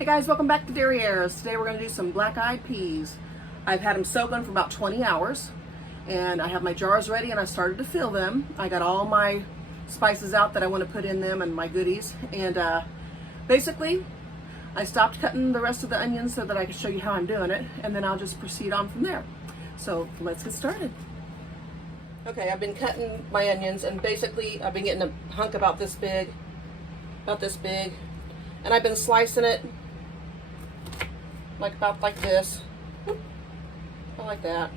Hey guys, welcome back to Derrieres. Today we're going to do some black-eyed peas. I've had them soaking for about 20 hours and I have my jars ready and I started to fill them. I got all my spices out that I want to put in them and my goodies, and basically I stopped cutting the rest of the onions so that I could show you how I'm doing it, and then I'll just proceed on from there. So let's get started. Okay, I've been cutting my onions and basically I've been getting a hunk about this big, and I've been slicing it about like this, like that,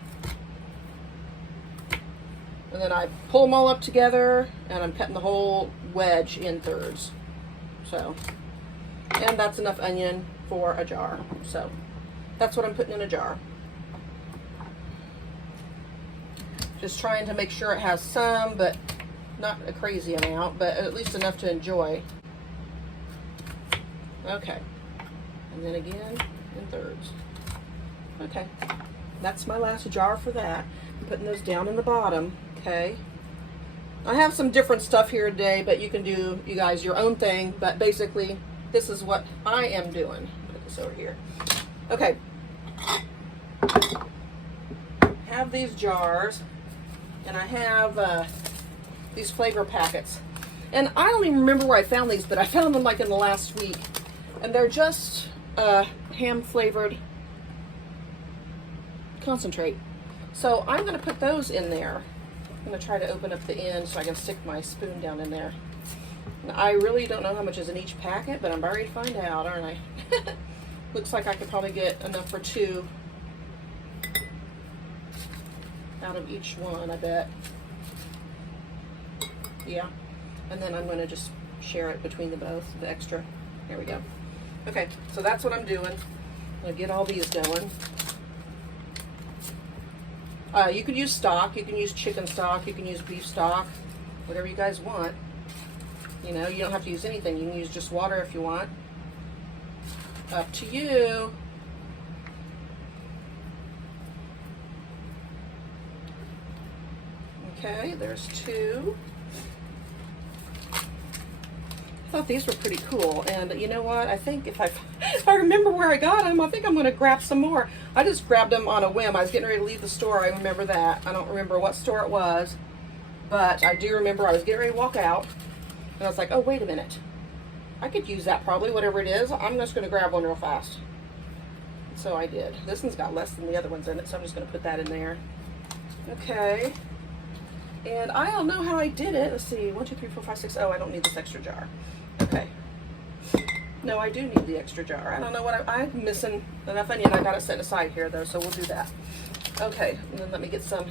and then I pull them all up together and I'm cutting the whole wedge in thirds. So, and that's enough onion for a jar, so that's what I'm putting in a jar. Just trying to make sure it has some, but not a crazy amount, but at least enough to enjoy. Okay, and then again in thirds. Okay, that's my last jar for that. I'm putting those down in the bottom. Okay, I have some different stuff here today, but you can do, you guys, your own thing, but basically this is what I am doing. Put this over here. Okay, have these jars, and I have these flavor packets, and I don't even remember where I found these, but I found them like in the last week, and they're just ham flavored concentrate. So I'm going to put those in there. I'm going to try to open up the end so I can stick my spoon down in there. And I really don't know how much is in each packet, but I'm ready to find out, aren't I? Looks like I could probably get enough for 2 out of each one, I bet. Yeah. And then I'm going to just share it between the both, the extra. There we go. Okay, so that's what I'm doing. I'm going to get all these going. You can use stock, you can use chicken stock, you can use beef stock, whatever you guys want. You know, you don't have to use anything. You can use just water if you want. Up to you. Okay, there's 2. I thought these were pretty cool, and you know what, I think if I remember where I got them, I think I'm going to grab some more. I just grabbed them on a whim. I was getting ready to leave the store. I remember that. I don't remember what store it was, but I do remember I was getting ready to walk out, and I was like, oh, wait a minute, I could use that probably, whatever it is. I'm just going to grab one real fast. So I did. This one's got less than the other ones in it, so I'm just going to put that in there. Okay, and I don't know how I did it. Let's see, 1, 2, 3, 4, 5, 6. Oh, I don't need this extra jar. Okay. No, I do need the extra jar. I don't know what I'm missing enough onion. I got it set aside here though, so we'll do that. Okay, and then let me get some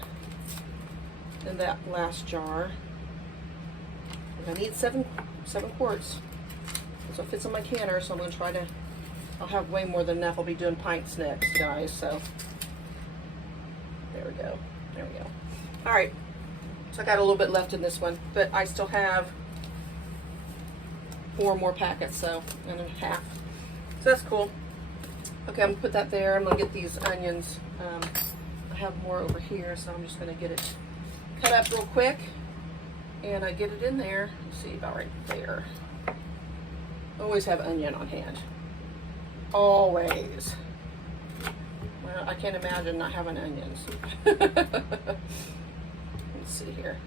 in that last jar. I need 7 quarts. So it fits in my canner, so I'm gonna try to, I'll have way more than enough. I'll be doing pints next, guys, so there we go. There we go. All right, so I got a little bit left in this one, but I still have 4 more packets, so, and a half. So that's cool. Okay, I'm gonna put that there. I'm gonna get these onions. I have more over here, so I'm just gonna get it cut up real quick, and I get it in there. Let's see, about right there. Always have onion on hand. Always. Well, I can't imagine not having onions. Let's see here.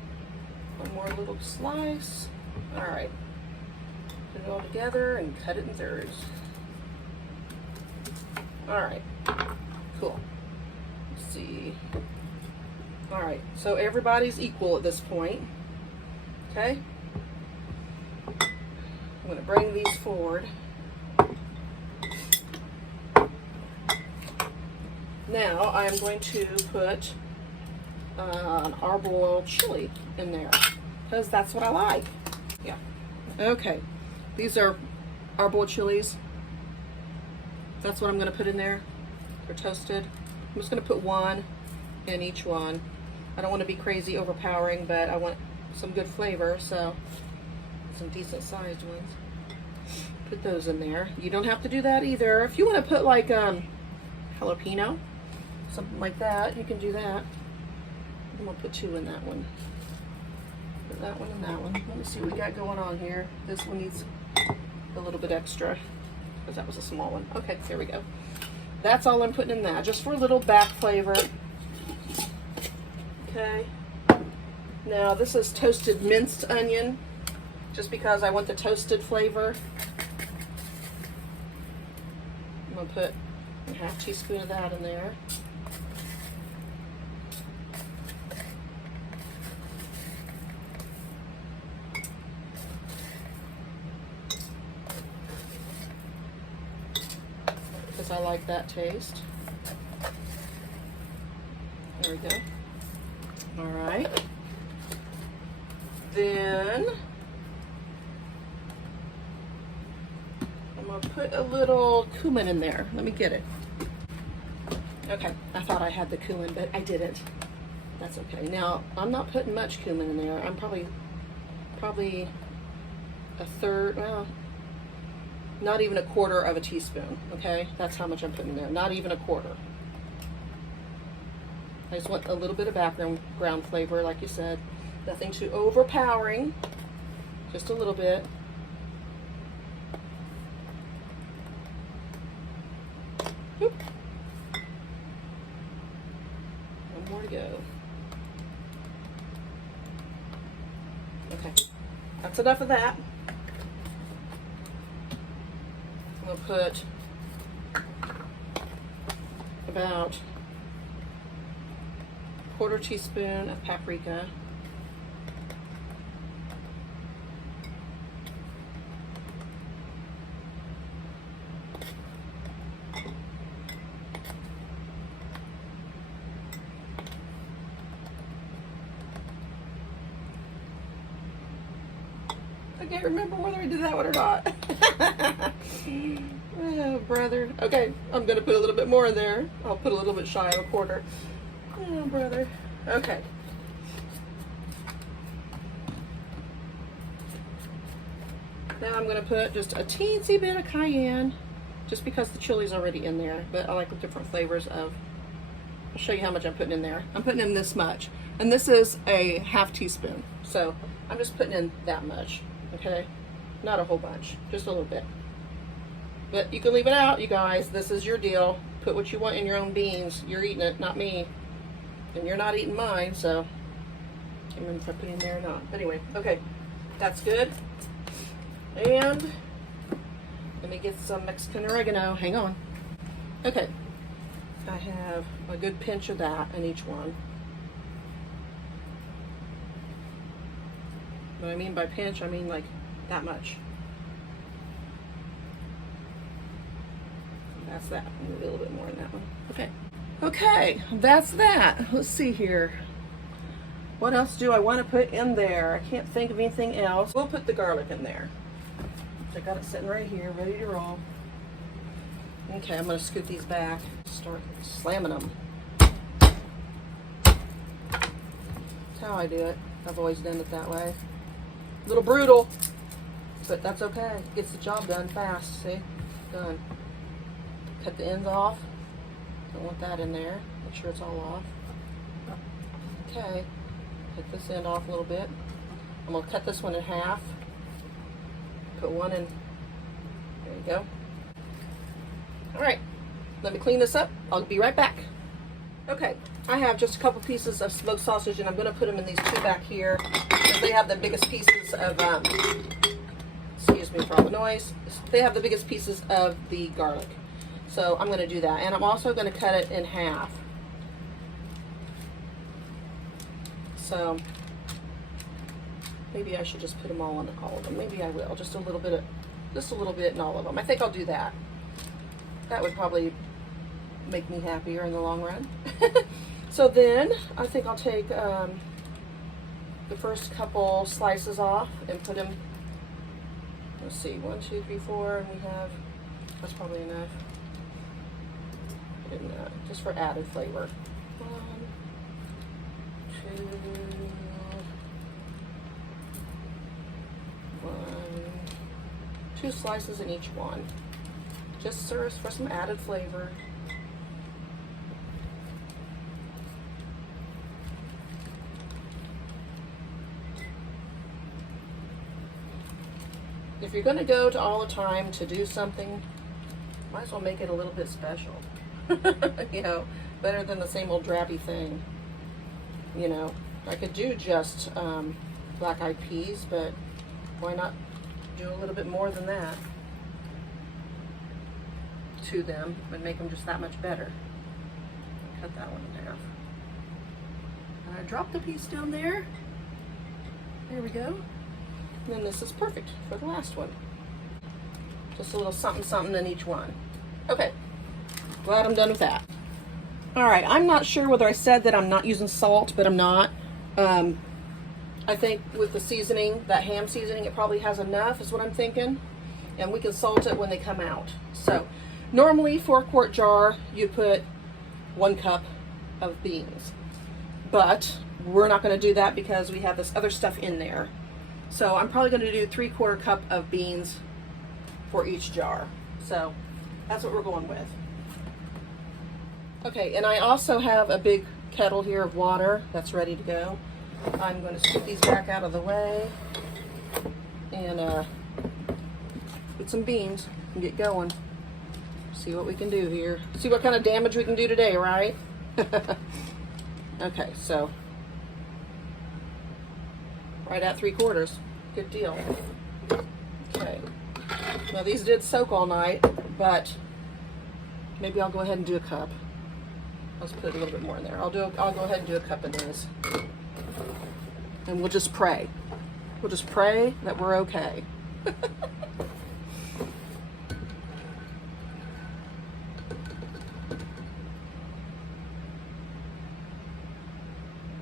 One more little slice. All right. Put it all together and cut it in thirds. All right, cool. Let's see. All right, so everybody's equal at this point. Okay. I'm going to bring these forward. Now I'm going to put an arboiled chili in there because that's what I like. Yeah. Okay. These are arboiled chilies. That's what I'm going to put in there. They're toasted. I'm just going to put 1 in each one. I don't want to be crazy overpowering, but I want some good flavor, so some decent sized ones. Put those in there. You don't have to do that either. If you want to put like jalapeno, something like that, you can do that. I'm going to put 2 in that one. Put that one and that one. Let me see what we got going on here. This one needs a little bit extra. because that was a small one. Okay, here we go. That's all I'm putting in that, just for a little back flavor. Okay. Now this is toasted minced onion, just because I want the toasted flavor. I'm gonna put a half teaspoon of that in there. Because I like that taste. There we go. All right. Then I'm gonna put a little cumin in there. Let me get it. Okay, I thought I had the cumin, but I didn't. That's okay. Now, I'm not putting much cumin in there. I'm probably a third, well, not even a quarter of a teaspoon, okay? That's how much I'm putting in there, not even a quarter. I just want a little bit of background flavor, like you said. Nothing too overpowering, just a little bit. Oop. One more to go. Okay, that's enough of that. I'm gonna put about a quarter teaspoon of paprika. I can't remember whether I did that one or not. Oh, brother. Okay, I'm going to put a little bit more in there. I'll put a little bit shy of a quarter. Oh, brother. Okay. Now I'm going to put just a teensy bit of cayenne, just because the chili's already in there, but I like the different flavors of. I'll show you how much I'm putting in there. I'm putting in this much, and this is a half teaspoon, so I'm just putting in that much. Okay, not a whole bunch, just a little bit. But you can leave it out, you guys. This is your deal. Put what you want in your own beans. You're eating it, not me. And you're not eating mine, so I can't remember if I put it in there or not. But anyway, okay, that's good. And let me get some Mexican oregano. Hang on. Okay, I have a good pinch of that in each one. What I mean by pinch, I mean like that much. That's that. Maybe a little bit more in that one. Okay. Okay, that's that. Let's see here. What else do I want to put in there? I can't think of anything else. We'll put the garlic in there. I got it sitting right here, ready to roll. Okay, I'm going to scoot these back. Start slamming them. That's how I do it. I've always done it that way. A little brutal, but that's okay. Gets the job done fast. See? Done. Cut the ends off. Don't want that in there. Make sure it's all off. Okay. Cut this end off a little bit. I'm going to cut this one in half. Put one in. There you go. Alright. Let me clean this up. I'll be right back. Okay. I have just a couple pieces of smoked sausage, and I'm going to put them in these two back here. Because they have the biggest pieces of, excuse me for all the noise. They have the biggest pieces of the garlic. So I'm going to do that. And I'm also going to cut it in half. So maybe I should just put them all in all of them. Maybe I will. Just a little bit in all of them. I think I'll do that. That would probably make me happier in the long run. So then I think I'll take the first couple slices off and put them, let's see, 1, 2, 3, 4, and we have, that's probably enough. Put in that, just for added flavor. 1, 2, 2 slices in each one. Just serves for some added flavor. If you're going to go to all the time to do something, Might as well make it a little bit special. You know, better than the same old drabby thing. You know, I could do just black-eyed peas, but why not do a little bit more than that to them and make them just that much better. Cut that one in half. And I dropped the piece down there. There we go. And then this is perfect for the last one. Just a little something something in each one. Okay, glad I'm done with that. All right, I'm not sure whether I said that I'm not using salt, but I'm not. I think with the seasoning, that ham seasoning, it probably has enough is what I'm thinking. And we can salt it when they come out. So normally 4-quart jar, you put 1 cup of beans. But we're not gonna do that because we have this other stuff in there. So I'm probably gonna do 3/4 cup of beans for each jar. So that's what we're going with. Okay, and I also have a big kettle here of water that's ready to go. I'm going to scoop these back out of the way and put some beans and get going. See what we can do here. See what kind of damage we can do today, right? Okay, so right at 3/4. Good deal. Okay. Now these did soak all night, but maybe I'll go ahead and do a cup. Let's put a little bit more in there. I'll go ahead and do a cup of this. And we'll just pray. We'll just pray that we're okay.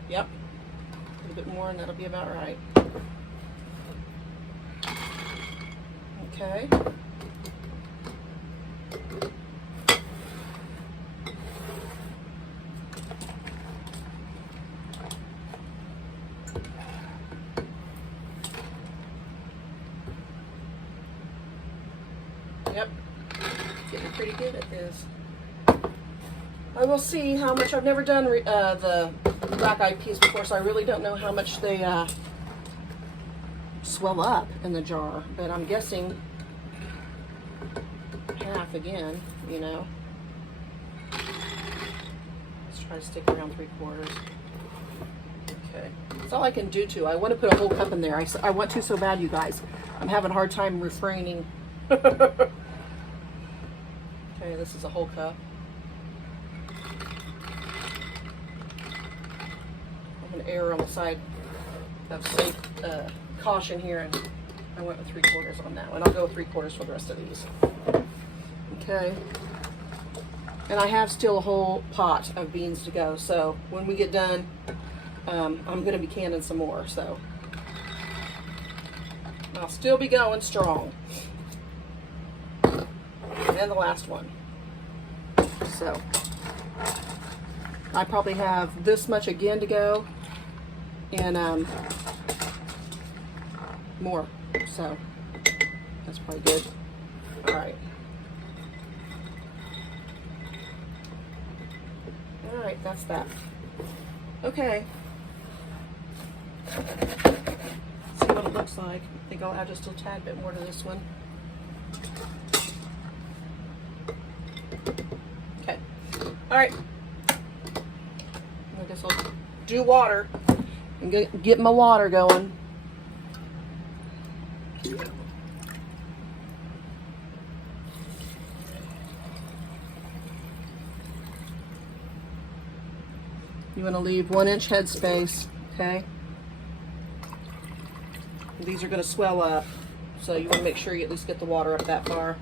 Yep. A little bit more and that'll be about right. Okay. Yep, getting pretty good at this. I will see how much. I've never done the black-eyed peas before, so I really don't know how much they swell up in the jar, but I'm guessing half again, you know. Let's try to stick around 3/4. Okay, that's all I can do to. I want to put a whole cup in there. I want to so bad, you guys. I'm having a hard time refraining. Okay, this is a whole cup. I'm going to err on the side of safe caution here, and I went with 3/4 on that one. I'll go with 3/4 for the rest of these. Okay. And I have still a whole pot of beans to go, so when we get done, I'm going to be canning some more, so I'll still be going strong. And the last one. So I probably have this much again to go, and more. So that's probably good. All right. All right, that's that. Okay. See what it looks like. I think I'll add just a tad bit more to this one. Okay. All right. I guess I'll do water and get my water going. You want to leave 1-inch head space, okay? These are going to swell up, so you want to make sure you at least get the water up that far,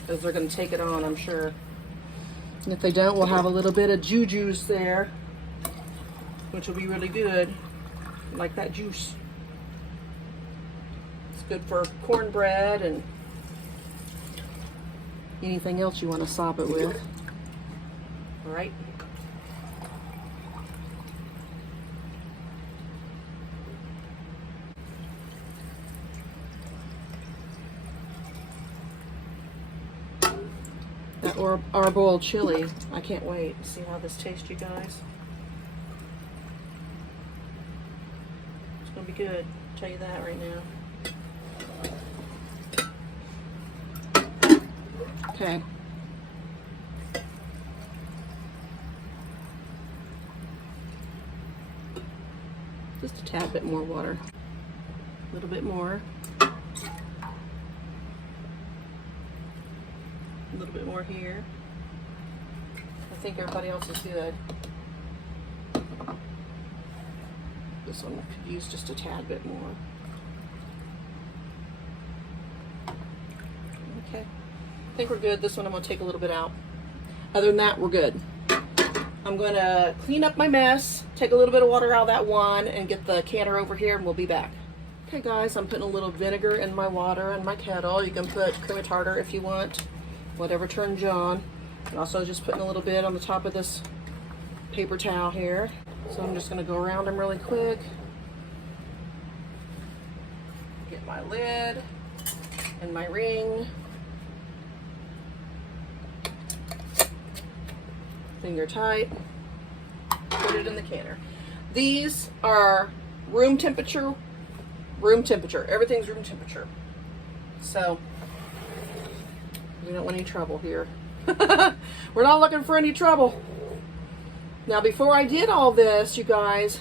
because they're going to take it on, I'm sure. And if they don't, we'll have a little bit of juice there, which will be really good. I like that juice. It's good for cornbread and anything else you want to sop it with. All right. Or our boiled chili. I can't wait to see how this tastes, you guys. It's gonna be good. I'll tell you that right now. Okay. tad bit more water. A little bit more. A little bit more here. I think everybody else is good. This one could use just a tad bit more. Okay, I think we're good. This one I'm going to take a little bit out. Other than that, we're good. I'm going to clean up my mess, take a little bit of water out of that one, and get the canner over here, and we'll be back. Okay guys, I'm putting a little vinegar in my water in my kettle. You can put cream of tartar if you want, whatever turns you on. And also just putting a little bit on the top of this paper towel here. So I'm just going to go around them really quick. Get my lid and my ring. Finger tight. Put it in the canner. These are room temperature. Room temperature. Everything's room temperature. So we don't want any trouble here. We're not looking for any trouble. Now before I did all this, you guys,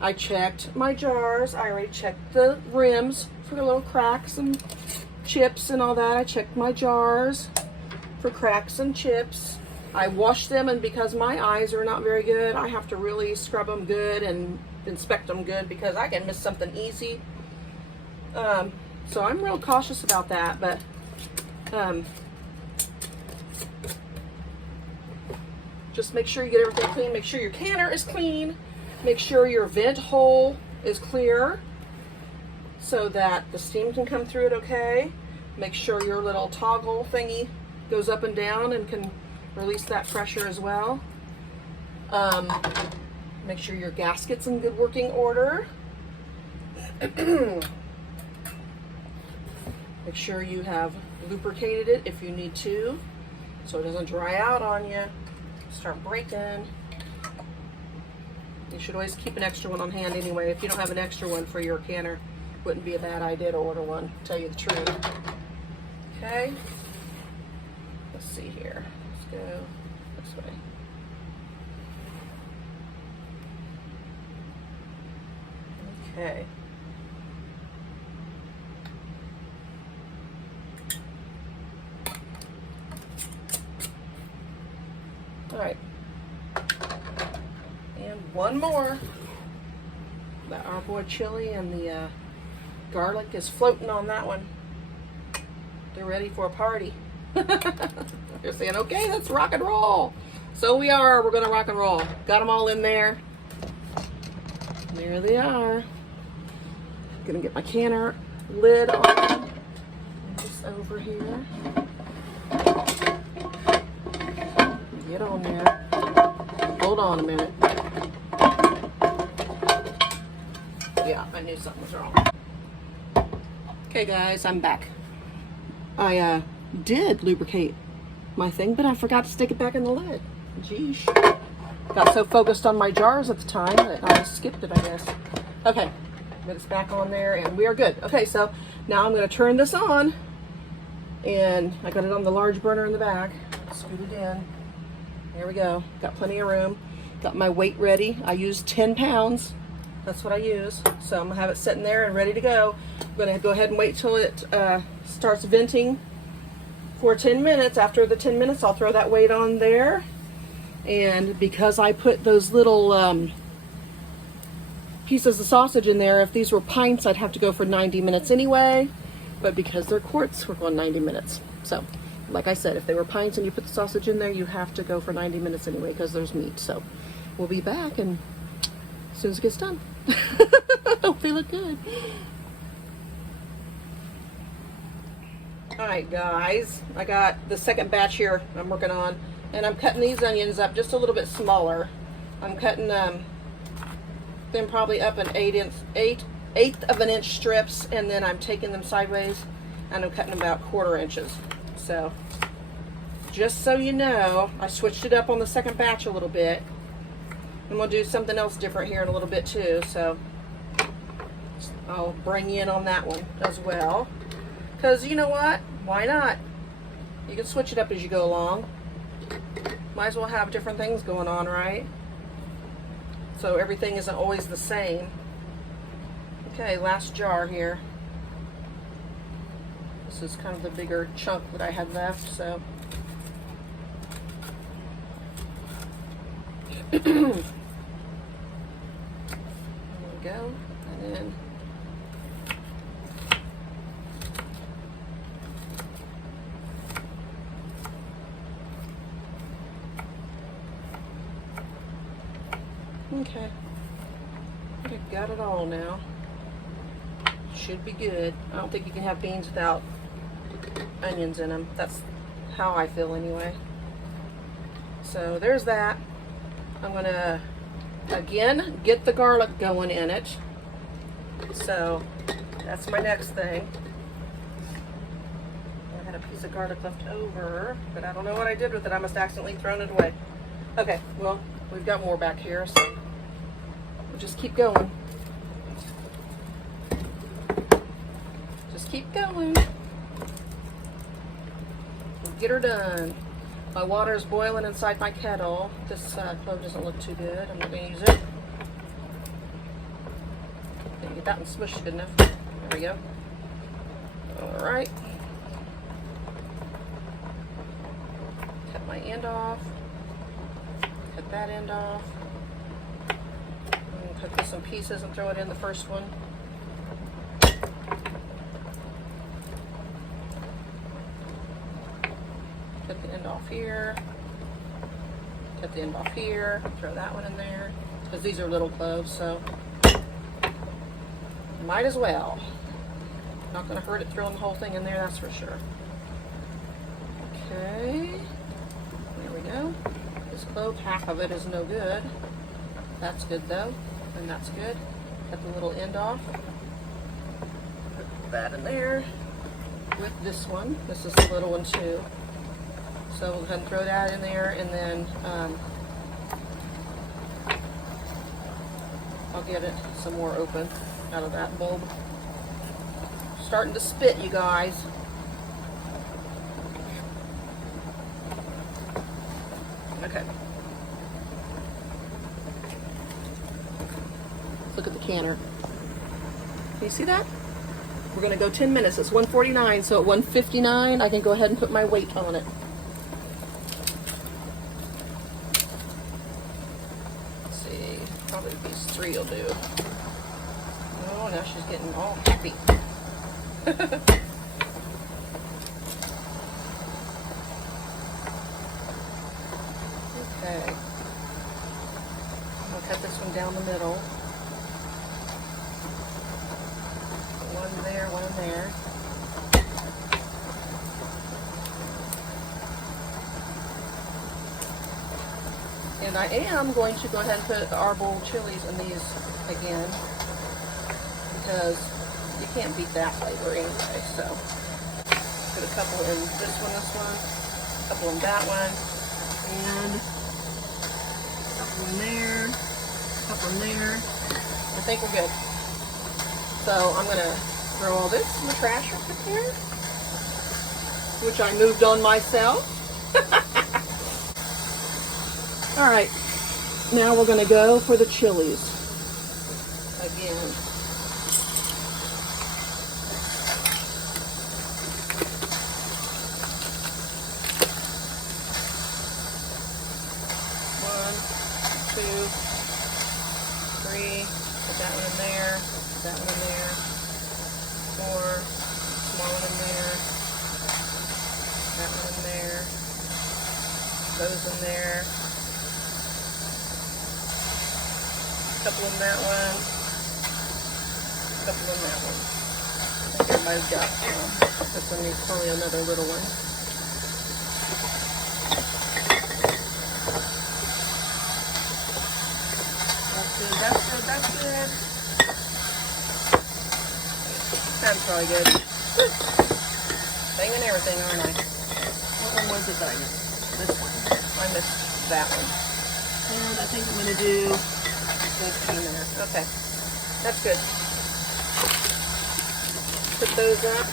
I checked my jars. I already checked the rims for the little cracks and chips and all that. I checked my jars for cracks and chips. I washed them, and because my eyes are not very good, I have to really scrub them good and inspect them good because I can miss something easy. So I'm real cautious about that, but just make sure you get everything clean. Make sure your canner is clean. Make sure your vent hole is clear so that the steam can come through it okay. Make sure your little toggle thingy goes up and down and can release that pressure as well. Make sure your gasket's in good working order. Make sure you have lubricated it if you need to, so it doesn't dry out on you, start breaking. You should always keep an extra one on hand anyway. If you don't have an extra one for your canner, wouldn't be a bad idea to order one, to tell you the truth. Okay, let's see here. Let's go this way. Okay. All right. And one more. The Arbour chili and the garlic is floating on that one. They're ready for a party. They're saying, okay, let's rock and roll. So we are. We're going to rock and roll. Got them all in there. There they are. Gonna get my canner lid on. Just over here. Get on there. Hold on a minute. Yeah, I knew something was wrong. Okay guys, I'm back. I did lubricate my thing, but I forgot to stick it back in the lid. Geesh. Got so focused on my jars at the time that I skipped it, I guess. Okay, but it's back on there and we are good. Okay, so now I'm going to turn this on, and I got it on the large burner in the back. Scoot it in. There we go. Got plenty of room. Got my weight ready. I use 10 pounds. That's what I use. So I'm going to have it sitting there and ready to go. I'm going to go ahead and wait till it starts venting for 10 minutes. After the 10 minutes, I'll throw that weight on there. And because I put those little pieces of sausage in there, if these were pints, I'd have to go for 90 minutes anyway. But because they're quarts, we're going 90 minutes. So, like I said, if they were pints and you put the sausage in there, you have to go for 90 minutes anyway because there's meat. So, we'll be back and as soon as it gets done. Hope they look good. Alright guys, I got the second batch here I'm working on. And I'm cutting these onions up just a little bit smaller. I'm cutting them probably up in eighth of an inch strips, and then I'm taking them sideways and I'm cutting them about 1/4 inches. So just so you know, I switched it up on the second batch a little bit. I'm gonna do something else different here in a little bit too, so I'll bring you in on that one as well. Because you know what? Why not? You can switch it up as you go along. Might as well have different things going on, right? So everything isn't always the same. Okay, last jar here. This is kind of the bigger chunk that I had left, so. There we go, and then okay, I think I got it all now. Should be good. I don't think you can have beans without onions in them. That's how I feel anyway. So there's that. I'm gonna again get the garlic going in it. So that's my next thing. I had a piece of garlic left over, but I don't know what I did with it. I must have accidentally thrown it away. Okay, well, we've got more back here, so we'll just keep going. Just keep going. We'll get her done. My water is boiling inside my kettle. This clove doesn't look too good. I'm not going to use it. Didn't get that one smushed good enough. There we go. All right. Cut my end off. Cut that end off. And cut this in pieces and throw it in the first one. Cut the end off here. Cut the end off here. Throw that one in there. Because these are little cloves, so might as well. Not going to hurt it throwing the whole thing in there, that's for sure. Okay. There we go. This clove, half of it is no good. That's good though. And that's good. Cut the little end off. Put that in there. With this one. This is the little one too. So we'll go ahead and throw that in there, and then I'll get it some more open out of that bulb. Starting to spit, you guys. Okay. Look at the canner. Can you see that? We're going to go 10 minutes. It's 1:49, so at 1:59 I can go ahead and put my weight on it. Probably these three will do. Oh, now she's getting all happy. Okay. I'll cut this one down the middle. One there, one there. And I am going to go ahead and put the arbol chilies in these again, because you can't beat that flavor anyway. So put a couple in this one, a couple in that one, and a couple in there, a couple in there. I think we're good. So I'm going to throw all this in the trash right there, which I moved on myself. All right, now we're going to go for the chilies again. One, two, three. Put that one in there. Put that one in there. Four. Small one in there. That one in there. Those in there. Couple in that one, couple in that one. I think everybody's got this one needs probably another little one. That's good, that's good, that's good. That's probably good. Banging everything, aren't I? What one was it that I missed? This one. I missed that one. And I think I'm going to do in there. Okay, that's good. Put those up.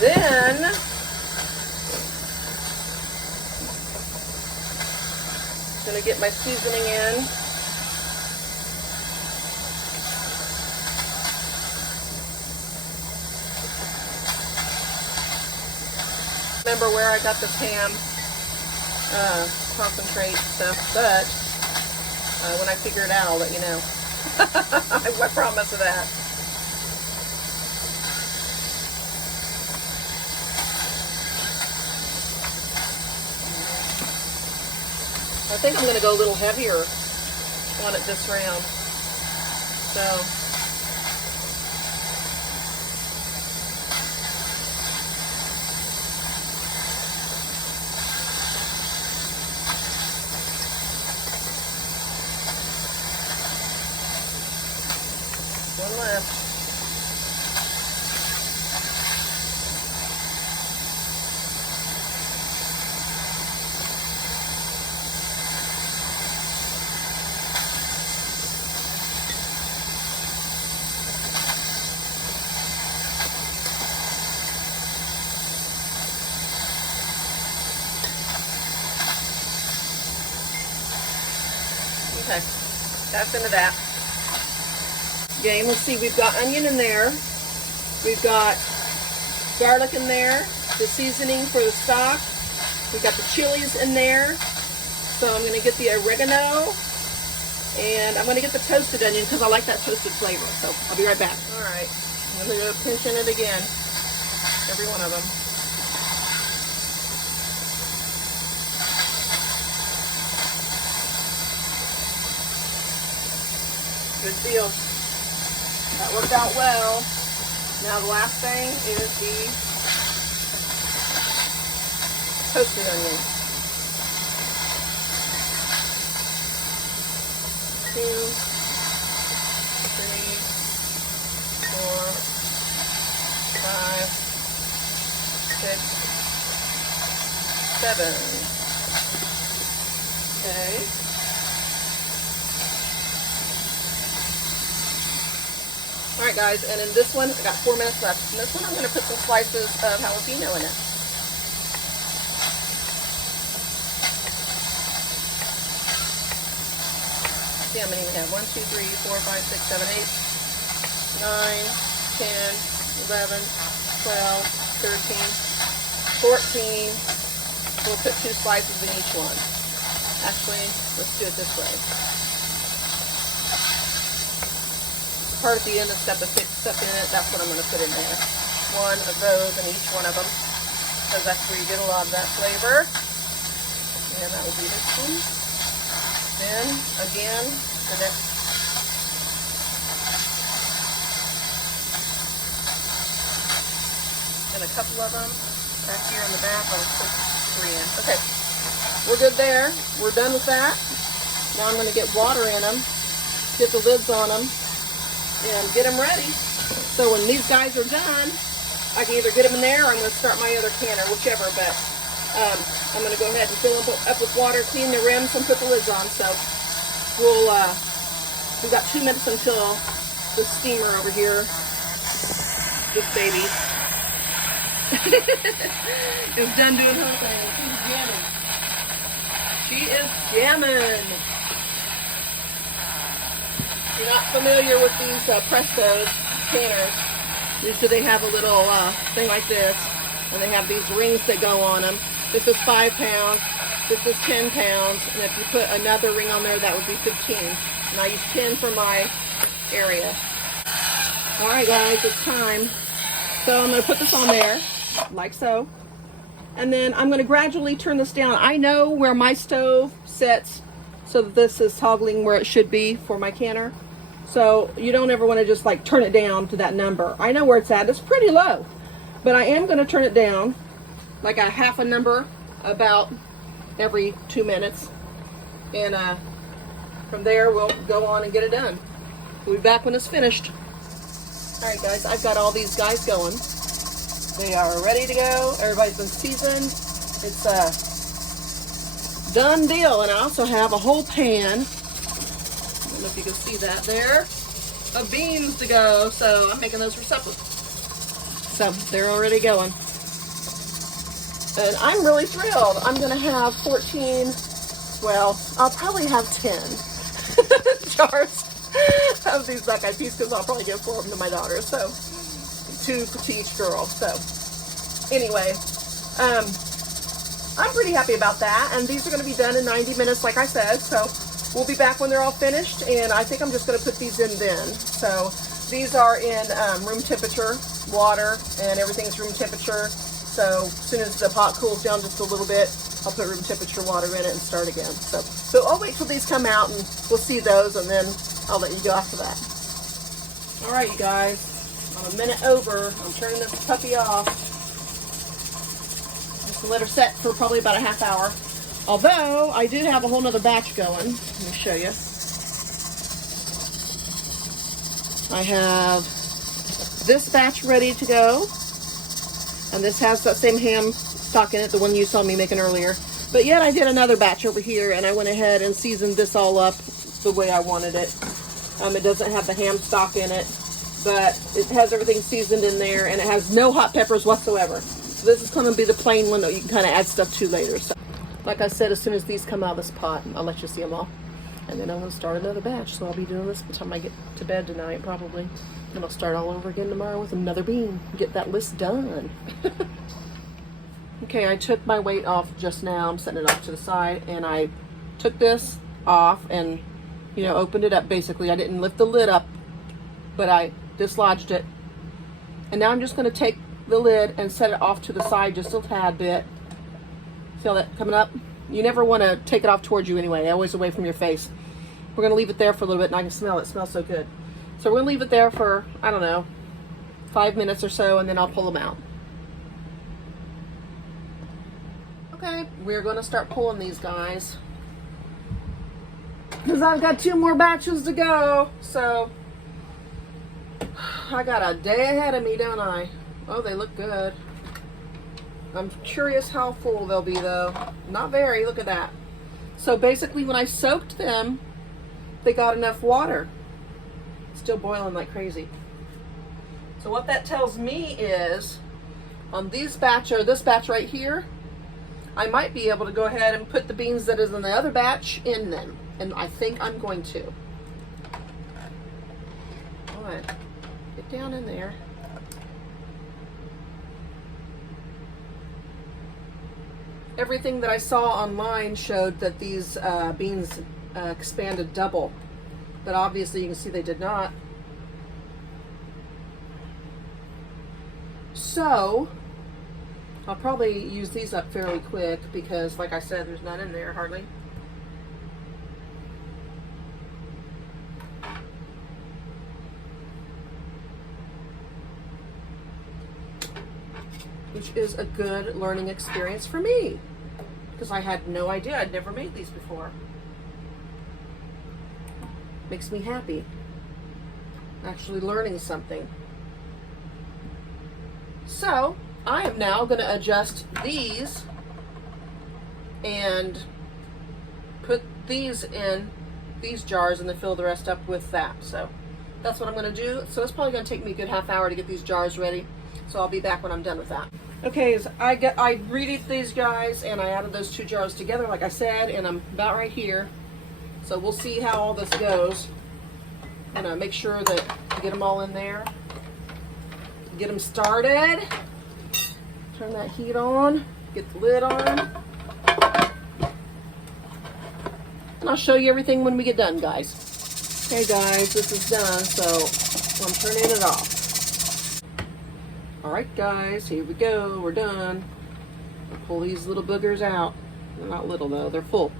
Then I'm gonna get my seasoning in. remember where I got the Pam concentrate stuff, but when I figure it out, I'll let you know. I promise that. I think I'm going to go a little heavier on it this round. So, one left. Okay, that's into that. Okay, let's see, we've got onion in there. We've got garlic in there, the seasoning for the stock. We've got the chilies in there. So I'm going to get the oregano, and I'm going to get the toasted onion because I like that toasted flavor. So I'll be right back. All right, I'm going to go pinching it again, every one of them. Good deal. That worked out well. Now the last thing is the toasted onion. 2, 3, 4, 5, 6, 7. Okay. Alright guys, and in this one, I got 4 minutes left. In this one, I'm going to put some slices of jalapeno in it. See how many we have. 1, 2, 3, 4, 5, 6, 7, 8, 9, 10, 11, 12, 13, 14. We'll put 2 slices in each one. Actually, let's do it this way. Part at the end that's got the thick stuff in it, that's what I'm going to put in there. 1 of those in each one of them, because that's where you get a lot of that flavor. And that will be this one. Then, again, the next. And a couple of them back here in the back, I'll put 3 in. Okay, we're good there. We're done with that. Now I'm going to get water in them, get the lids on them, and get them ready. So when these guys are done, I can either get them in there or I'm going to start my other canner, whichever, but I'm going to go ahead and fill them up with water, clean the rims, and put the lids on. So we've got 2 minutes until the steamer over here, this baby, is done doing her thing. She's jamming. She is jamming. If you're not familiar with these Prestos canners, usually they have a little thing like this, and they have these rings that go on them. This is 5 pounds, this is 10 pounds, and if you put another ring on there, that would be 15. And I use 10 for my area. Alright guys, it's time. So I'm going to put this on there, like so. And then I'm going to gradually turn this down. I know where my stove sits so that this is toggling where it should be for my canner. So you don't ever want to just like turn it down to that number. I know where it's at. It's pretty low. But I am going to turn it down like a half a number about every 2 minutes. And from there we'll go on and get it done. We'll be back when it's finished. Alright guys, I've got all these guys going. They are ready to go. Everybody's been seasoned. It's a done deal. And I also have a whole pan, I don't know if you can see that there, of beans to go. So I'm making those for supper. So they're already going. And I'm really thrilled. I'm going to have 14, well, I'll probably have 10 jars of these black-eyed peas because I'll probably give 4 of them to my daughter. So 2 to each girl. So anyway, I'm pretty happy about that. And these are going to be done in 90 minutes, like I said. So we'll be back when they're all finished. And I think I'm just going to put these in then. So these are in room temperature water, and everything's room temperature. So as soon as the pot cools down just a little bit, I'll put room temperature water in it and start again. So I'll wait till these come out and we'll see those, and then I'll let you go after that. All right, you guys, I'm a minute over. I'm turning this puppy off. Just let her set for probably about a half hour. Although I did have a whole nother batch going. Let me show you. I have this batch ready to go. And this has that same ham stock in it, the one you saw me making earlier. But yet I did another batch over here, and I went ahead and seasoned this all up the way I wanted it. It doesn't have the ham stock in it, but it has everything seasoned in there, and it has no hot peppers whatsoever. So this is going to be the plain one that you can kind of add stuff to later. So, like I said, as soon as these come out of this pot, I'll let you see them all. And then I'm going to start another batch, so I'll be doing this by the time I get to bed tonight, probably. And I'll start all over again tomorrow with another bean. Get that list done. Okay, I took my weight off just now. I'm setting it off to the side, and I took this off and, you know, opened it up basically. I didn't lift the lid up, but I dislodged it. And now I'm just going to take the lid and set it off to the side just a tad bit. See all that coming up? You never want to take it off towards you anyway, always away from your face. We're going to leave it there for a little bit, and I can smell it. It smells so good. So we're going to leave it there for, I don't know, 5 minutes or so, and then I'll pull them out. Okay, we're going to start pulling these guys, because I've got 2 more batches to go. So I got a day ahead of me, don't I? Oh, they look good. I'm curious how full they'll be, though. Not very. Look at that. So basically, when I soaked them, they got enough water. Still boiling like crazy. So what that tells me is, on these batch, or this batch right here, I might be able to go ahead and put the beans that is in the other batch in them. And I think I'm going to. All right. Get down in there. Everything that I saw online showed that these beans expanded double. But obviously you can see they did not. So I'll probably use these up fairly quick because, like I said, there's none in there hardly. Which is a good learning experience for me, because I had no idea. I'd never made these before. Makes me happy. Actually learning something. So I am now going to adjust these and put these in these jars and then fill the rest up with that. So that's what I'm going to do. So it's probably going to take me a good half hour to get these jars ready. So I'll be back when I'm done with that. Okay, so I reheated these guys and I added those 2 jars together, like I said, and I'm about right here. So we'll see how all this goes. And make sure that I get them all in there. Get them started. Turn that heat on. Get the lid on. And I'll show you everything when we get done, guys. Okay, guys, this is done, so I'm turning it off. Alright, guys, here we go. We're done. I'll pull these little boogers out. They're not little, though. They're full.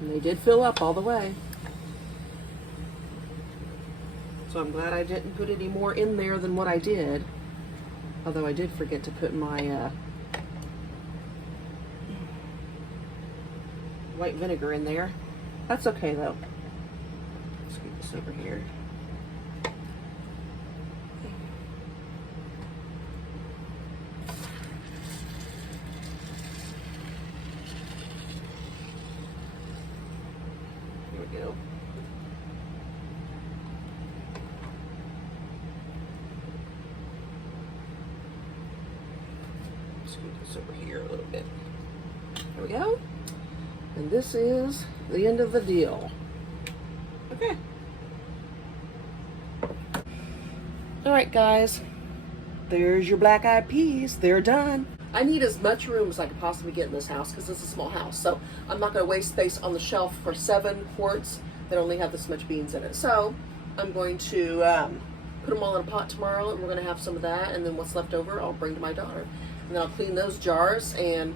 And they did fill up all the way. So I'm glad I didn't put any more in there than what I did. Although I did forget to put my white vinegar in there. That's okay, though. Let's get this over here. Here we go. Scoot this over here a little bit. There we go. And this is the end of the deal. Okay. All right, guys. There's your black-eyed peas. They're done. I need as much room as I could possibly get in this house because it's a small house. So I'm not going to waste space on the shelf for 7 quarts that only have this much beans in it. So I'm going to put them all in a pot tomorrow, and we're going to have some of that. And then what's left over, I'll bring to my daughter. And then I'll clean those jars, and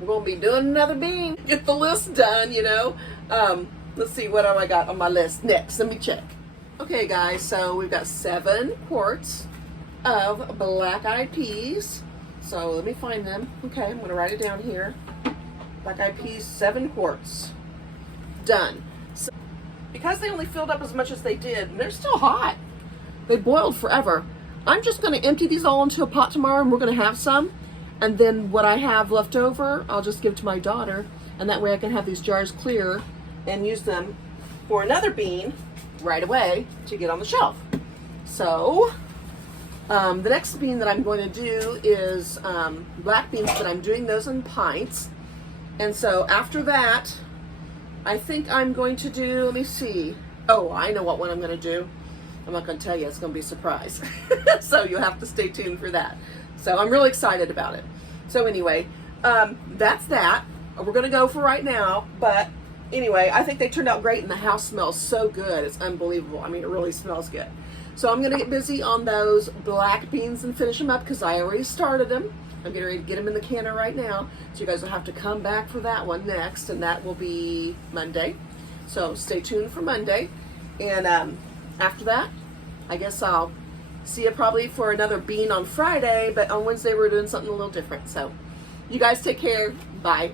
we're going to be doing another bean. Get the list done, you know. Let's see, what have I got on my list next? Let me check. Okay, guys, so we've got 7 quarts of black-eyed peas. So let me find them. Okay, I'm going to write it down here. Black-eyed peas, 7 quarts. Done. So, because they only filled up as much as they did, and they're still hot. They boiled forever. I'm just going to empty these all into a pot tomorrow, and we're going to have some. And then what I have left over, I'll just give to my daughter. And that way I can have these jars clear and use them for another bean right away to get on the shelf. So the next bean that I'm going to do is black beans, but I'm doing those in pints. And so after that, I think I'm going to do, let me see. Oh, I know what one I'm going to do. I'm not going to tell you, it's going to be a surprise. So you'll have to stay tuned for that. So I'm really excited about it. So anyway, that's that. We're going to go for right now, but anyway, I think they turned out great, and the house smells so good. It's unbelievable. I mean, it really smells good. So I'm going to get busy on those black beans and finish them up because I already started them. I'm getting ready to get them in the canner right now. So you guys will have to come back for that one next, and that will be Monday. So stay tuned for Monday. And after that, I guess I'll see you probably for another bean on Friday, but on Wednesday we're doing something a little different. So you guys take care. Bye.